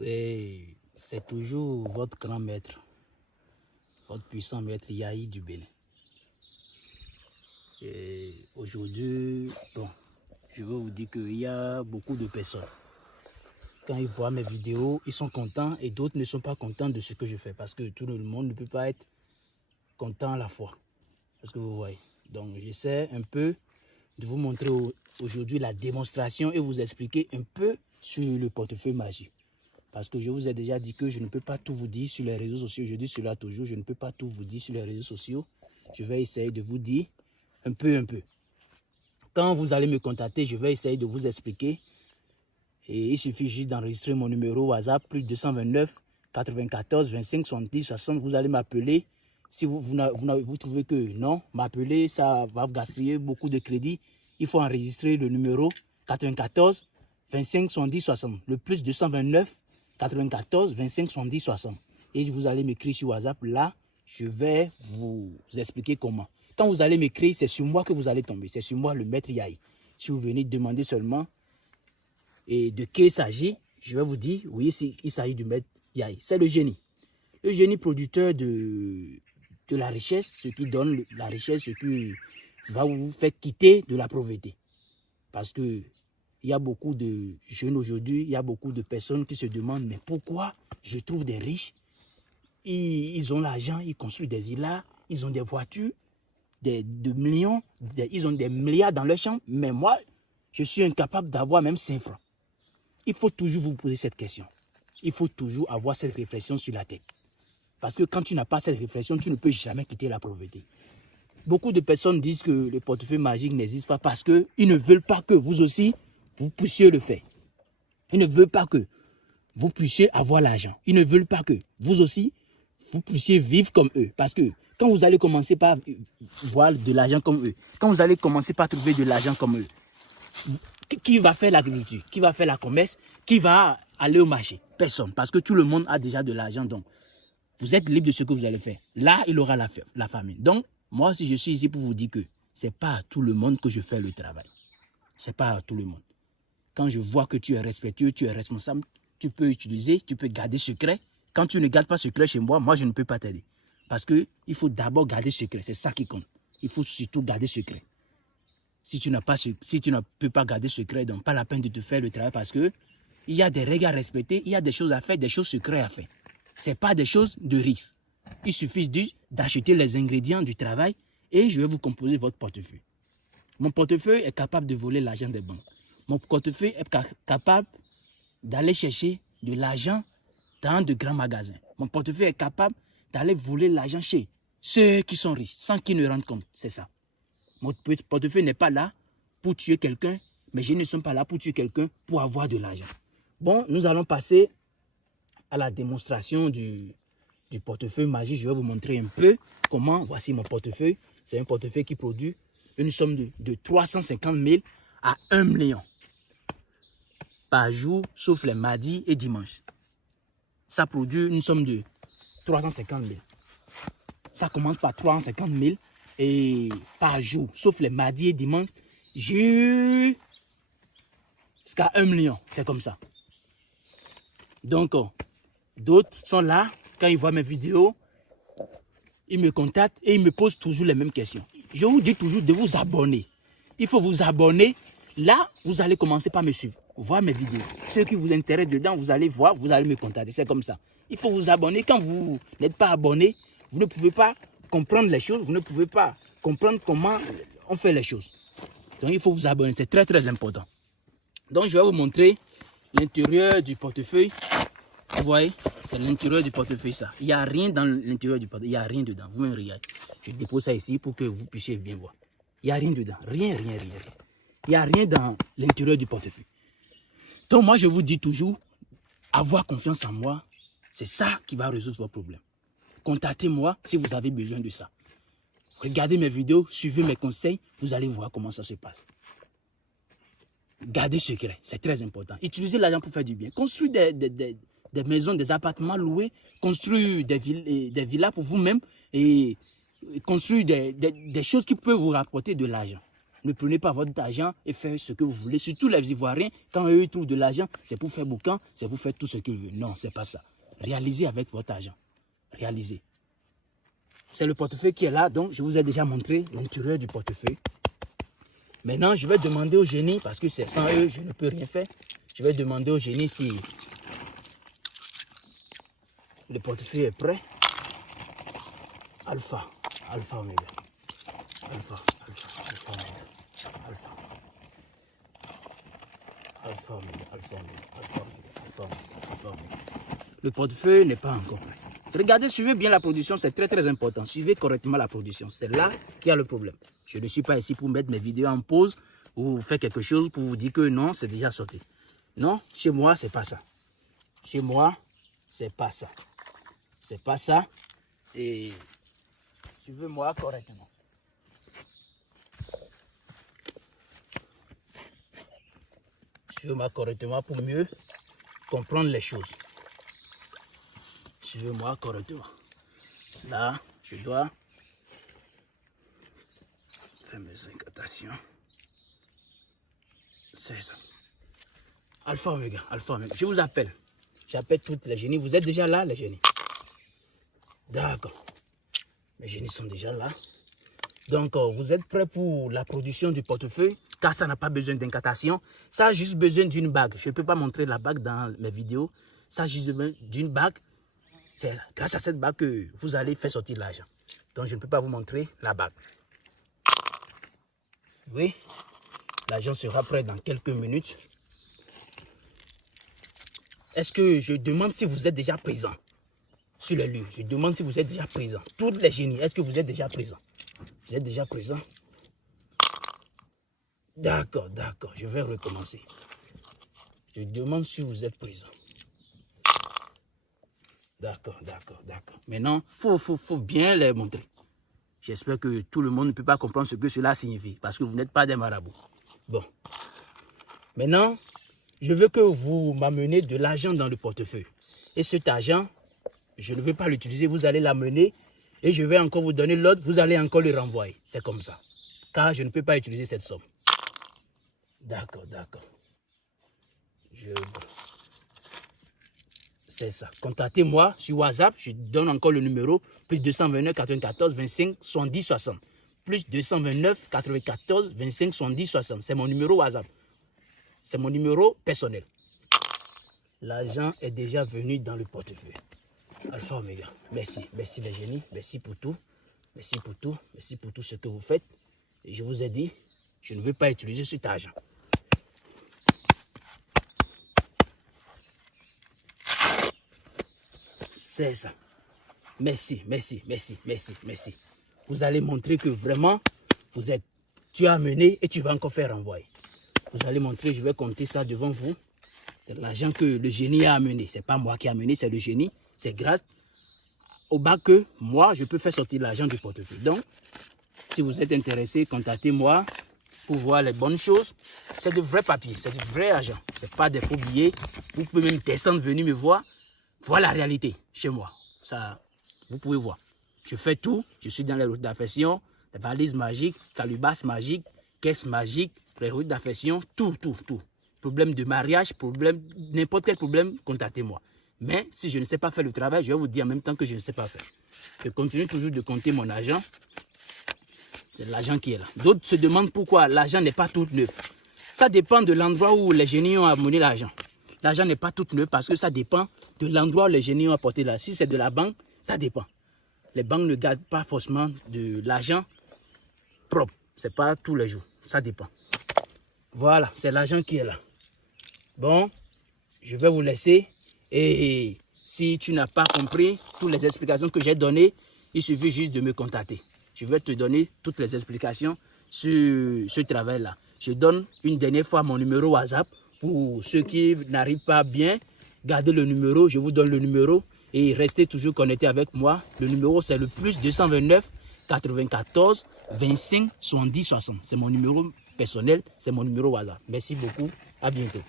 Et c'est toujours votre grand maître, votre puissant maître Yahi du Bénin. Et aujourd'hui, bon, je veux vous dire qu'il y a beaucoup de personnes. Quand ils voient mes vidéos, ils sont contents et d'autres ne sont pas contents de ce que je fais parce que tout le monde ne peut pas être content à la fois. Parce que vous voyez. Donc j'essaie un peu de vous montrer aujourd'hui la démonstration et vous expliquer un peu sur le portefeuille magique. Parce que je vous ai déjà dit que je ne peux pas tout vous dire sur les réseaux sociaux. Je dis cela toujours, je ne peux pas tout vous dire sur les réseaux sociaux. Je vais essayer de vous dire un peu. Quand vous allez me contacter, je vais essayer de vous expliquer. Et il suffit juste d'enregistrer mon numéro WhatsApp, plus 229 94 25 70 60. Vous allez m'appeler. Si vous trouvez que non, m'appeler, ça va vous gaspiller beaucoup de crédit. Il faut enregistrer le numéro 94 25 70 60. Le plus 229 94 25 70 60. Et vous allez m'écrire sur WhatsApp. Là, je vais vous expliquer comment. Quand vous allez m'écrire, c'est sur moi que vous allez tomber. C'est sur moi, le maître Yahi. Si vous venez demander seulement et de qui il s'agit, je vais vous dire, oui, il s'agit du maître Yahi. C'est le génie. Le génie producteur de la richesse, ce qui donne la richesse, ce qui va vous faire quitter de la pauvreté. Parce que il y a beaucoup de jeunes aujourd'hui, il y a beaucoup de personnes qui se demandent, mais pourquoi je trouve des riches, ils ont l'argent, ils construisent des villas, ils ont des voitures, des millions, ils ont des milliards dans leur chambre, mais moi, je suis incapable d'avoir même 5 francs. Il faut toujours vous poser cette question. Il faut toujours avoir cette réflexion sur la tête. Parce que quand tu n'as pas cette réflexion, tu ne peux jamais quitter la pauvreté. Beaucoup de personnes disent que le portefeuille magique n'existe pas parce qu'ils ne veulent pas que vous aussi, vous puissiez le faire. Ils ne veulent pas que vous puissiez avoir l'argent. Ils ne veulent pas que vous aussi, vous puissiez vivre comme eux. Parce que quand vous allez commencer par voir de l'argent comme eux, quand vous allez commencer par trouver de l'argent comme eux, qui va faire l'agriculture? Qui va faire la commerce? Qui va aller au marché? Personne. Parce que tout le monde a déjà de l'argent. Donc, vous êtes libre de ce que vous allez faire. Là, il aura la famine. Donc, moi, si je suis ici pour vous dire que ce n'est pas à tout le monde que je fais le travail. Ce n'est pas à tout le monde. Quand je vois que tu es respectueux, tu es responsable, tu peux utiliser, tu peux garder secret. Quand tu ne gardes pas secret chez moi, moi, je ne peux pas t'aider. Parce qu'il faut d'abord garder secret. C'est ça qui compte. Il faut surtout garder secret. Si tu ne peux pas garder secret, donc pas la peine de te faire le travail parce que il y a des règles à respecter, il y a des choses à faire, des choses secrètes à faire. Ce n'est pas des choses de risque. Il suffit d'acheter les ingrédients du travail et je vais vous composer votre portefeuille. Mon portefeuille est capable de voler l'argent des banques. Mon portefeuille est capable d'aller chercher de l'argent dans de grands magasins. Mon portefeuille est capable d'aller voler l'argent chez ceux qui sont riches, sans qu'ils ne rendent compte. C'est ça. Mon portefeuille n'est pas là pour tuer quelqu'un, mais je ne suis pas là pour tuer quelqu'un pour avoir de l'argent. Bon, nous allons passer à la démonstration du portefeuille magique. Je vais vous montrer un peu comment. Voici mon portefeuille. C'est un portefeuille qui produit une somme de 350 000 à 1 million par jour, sauf les mardis et dimanches. Ça produit une somme de 350 000. Ça commence par 350 000 et par jour, sauf les mardis et dimanches, jusqu'à 1 million. C'est comme ça. Donc, d'autres sont là, quand ils voient mes vidéos, ils me contactent et ils me posent toujours les mêmes questions. Je vous dis toujours de vous abonner. Il faut vous abonner. Là, vous allez commencer par me suivre, voir mes vidéos. Ceux qui vous intéressent dedans, vous allez voir, vous allez me contacter. C'est comme ça. Il faut vous abonner. Quand vous n'êtes pas abonné, vous ne pouvez pas comprendre les choses. Vous ne pouvez pas comprendre comment on fait les choses. Donc, il faut vous abonner. C'est très, très important. Donc, je vais vous montrer l'intérieur du portefeuille. Vous voyez, c'est l'intérieur du portefeuille, ça. Il n'y a rien dans l'intérieur du portefeuille. Il n'y a rien dedans. Vous me regardez. Je dépose ça ici pour que vous puissiez bien voir. Il n'y a rien dedans. Rien. Il n'y a rien dans l'intérieur du portefeuille. Donc, moi, je vous dis toujours, avoir confiance en moi, c'est ça qui va résoudre vos problèmes. Contactez-moi si vous avez besoin de ça. Regardez mes vidéos, suivez mes conseils, vous allez voir comment ça se passe. Gardez secret, c'est très important. Utilisez l'argent pour faire du bien. Construisez des maisons, des appartements loués, construire des villas pour vous-même et construire des choses qui peuvent vous rapporter de l'argent. Ne prenez pas votre argent et faites ce que vous voulez. Surtout les Ivoiriens, quand eux ils trouvent de l'argent, c'est pour faire boucan, c'est pour faire tout ce qu'ils veulent. Non, c'est pas ça. Réalisez avec votre argent. Réalisez. C'est le portefeuille qui est là, donc je vous ai déjà montré l'intérieur du portefeuille. Maintenant, je vais demander au génie, parce que c'est sans eux, je ne peux rien faire. Je vais demander au génie si le portefeuille est prêt. Alpha, alpha, oméga. Alpha, alpha, alpha, oméga. Alpha. Alpha, oméga, alpha, oméga, alpha, oméga, alpha, oméga, alpha, oméga. Le portefeuille n'est pas encore prêt. Regardez, suivez bien la production, c'est très très important. Suivez correctement la production, c'est là qu'il y a le problème. Je ne suis pas ici pour mettre mes vidéos en pause ou faire quelque chose pour vous dire que non, c'est déjà sorti. Non, chez moi, c'est pas ça. Chez moi, c'est pas ça. C'est pas ça. Et suivez-moi correctement. Suivez-moi correctement pour mieux comprendre les choses. Suivez-moi correctement. Là, je dois faire mes incantations. C'est ça. Alpha Oméga, Alpha Oméga. Je vous appelle. J'appelle toutes les génies. Vous êtes déjà là, les génies? D'accord. Les génies sont déjà là. Donc, vous êtes prêts pour la production du portefeuille? Car ça n'a pas besoin d'incantation. Ça a juste besoin d'une bague. Je ne peux pas montrer la bague dans mes vidéos. Ça a juste besoin d'une bague. C'est grâce à cette bague que vous allez faire sortir l'argent. Donc, je ne peux pas vous montrer la bague. Oui, l'argent sera prêt dans quelques minutes. Est-ce que je demande si vous êtes déjà présent sur le lieu? Je demande si vous êtes déjà présent. Toutes les génies, est-ce que vous êtes déjà présent? Vous êtes déjà présent? D'accord, d'accord, je vais recommencer. Je demande si vous êtes présent. D'accord, d'accord, d'accord. Maintenant, faut bien les montrer. J'espère que tout le monde ne peut pas comprendre ce que cela signifie, parce que vous n'êtes pas des marabouts. Bon. Maintenant, je veux que vous m'amenez de l'argent dans le portefeuille. Et cet argent, je ne veux pas l'utiliser, vous allez l'amener et je vais encore vous donner l'autre, vous allez encore le renvoyer. C'est comme ça. Car je ne peux pas utiliser cette somme. D'accord, d'accord. C'est ça. Contactez-moi sur WhatsApp. Je donne encore le numéro. Plus 229 94 25 70 60. Plus 229 94 25 70 60. C'est mon numéro WhatsApp. C'est mon numéro personnel. L'argent est déjà venu dans le portefeuille. Alpha Oméga. Merci. Merci les génies. Merci pour tout. Merci pour tout. Merci pour tout ce que vous faites. Et je vous ai dit, je ne veux pas utiliser cet argent. C'est ça. Merci, merci, merci, merci, merci. Vous allez montrer que vraiment, tu as amené et tu vas encore faire renvoyer. Vous allez montrer, je vais compter ça devant vous. C'est l'argent que le génie a amené. Ce n'est pas moi qui ai amené, c'est le génie. C'est grâce au bas que moi, je peux faire sortir l'argent du portefeuille. Donc, si vous êtes intéressé, contactez-moi pour voir les bonnes choses. C'est de vrais papiers, c'est du vrai argent. Ce n'est pas des faux billets. Vous pouvez même descendre, venir me voir. Voilà la réalité chez moi. Ça, vous pouvez voir. Je fais tout. Je suis dans les routes d'affection, les valises magiques, calibas magiques, caisses magiques, les routes d'affection, tout, tout, tout. Problème de mariage, problème, n'importe quel problème, contactez-moi. Mais si je ne sais pas faire le travail, je vais vous dire en même temps que je ne sais pas faire. Je continue toujours de compter mon argent. C'est l'argent qui est là. D'autres se demandent pourquoi l'argent n'est pas tout neuf. Ça dépend de l'endroit où les génies ont amené l'argent. L'argent n'est pas tout neuf parce que ça dépend de l'endroit où les génies ont apporté l'argent. Si c'est de la banque, ça dépend. Les banques ne gardent pas forcément de l'argent propre. Ce n'est pas tous les jours. Ça dépend. Voilà, c'est l'argent qui est là. Bon, je vais vous laisser. Et si tu n'as pas compris toutes les explications que j'ai données, il suffit juste de me contacter. Je vais te donner toutes les explications sur ce travail-là. Je donne une dernière fois mon numéro WhatsApp. Pour ceux qui n'arrivent pas bien, gardez le numéro, je vous donne le numéro et restez toujours connectés avec moi. Le numéro, c'est le plus 229 94 25 70 60. C'est mon numéro personnel, c'est mon numéro WhatsApp. Merci beaucoup, à bientôt.